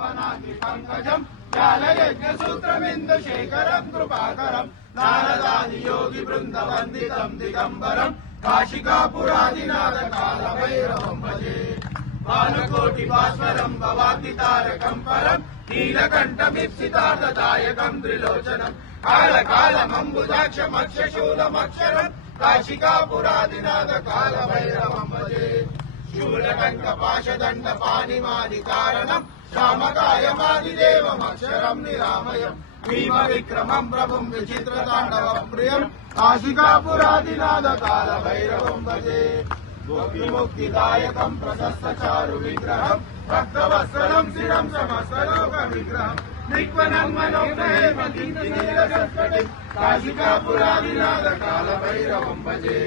पावनाति पंकजम् ज्ञानयज्ञसूत्रमिन्दुशेखरम् कृपाकरम् नारदादि योगी वृन्दवन्दितम् दिगम्बरम् काशिकापुरादिनाथ कालभैरवम् भजे भानुकोटि भास्वरम् भवाब्दितारकम् परम् नीलकण्ठमीप्सितार्थदायकम् त्रिलोचनम् कालकालमम्बुजाक्षमक्षशूलमक्षरम् काशिकापुरादिनाथ कालभैरवम् भजे शूलटङ्कपाशदण्ड पाणिमादिकारणम् श्यामकायमादिदेवमक्षरम् निरामयम् भीमविक्रमम् प्रभुम् विचित्रताण्डवम् प्रियम् काशिकापुरादिनाथ कालभैरवम् भजे गोपीमुक्तिदायकम् प्रशस्त विग्रहम् भक्तवत्सलम् शिरम् समस्तलोक विग्रहम् निक्वनम् मनोग्रहेमकीर्तिनीलसत्पटिम् काशिकापुरादिनाथ कालभैरवम् भजे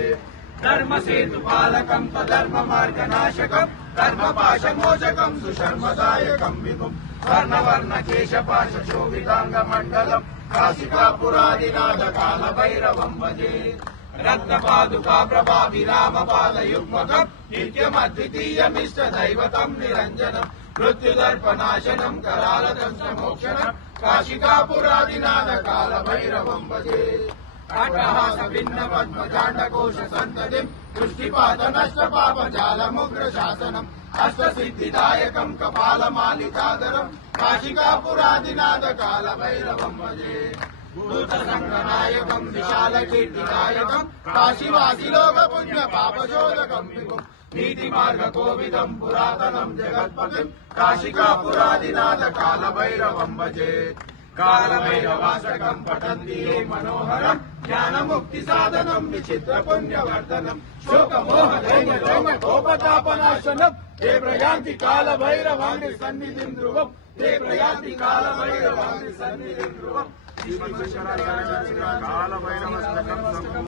धर्मसेतुपालकम् स्वधर्ममार्गनाशकम् धर्मपाशमोचकम् सुशर्मदायकम् विभुम् वर्णवर्णकेशपाशोभिताङ्गमण्डलम् काशिकापुरादिनाथ कालभैरवम् भजे रत्नपादुका प्रभा विरामपादयुग्मकम् नित्यमद्वितीयमिष्टदैवतम् निरञ्जनम् मृत्युदर्पनाशनम् करालदंशमोक्षणम् काशिकापुरादिनाथ कालभैरवम् भजे अट्टहास भिन्न पद्मजाण्डकोश सन्ततिम् दृष्टिपात नष्ट पापजालमुग्र शासनम् अष्टसिद्धिदायकम् कपालमालिकाधरम् काशिकापुरादिनाथ कालभैरवम् भजे भूतसङ्गनायकम् विशालकीर्तिदायकम् काशीवासिलोकपुण्य पापशोधकम् विभुम् नीतिमार्गकोविदम् पुरातनम् जगत्पतिम् काशिकापुरादिनाथ कालभैरवम् भजे कालभैरवाष्टकम् पठन्ति ये मनोहरम् ज्ञानमुक्तिसाधनम् विचित्रपुण्यवर्धनम् शोकमोहदैन्यकोपतापनाशनम् ते प्रयान्ति कालभैरवाङ्घ्रि सन्निधिम् ध्रुवम् ते प्रयान्ति कालभैरवाङ्घ्रि सन्निधिम् ध्रुवम्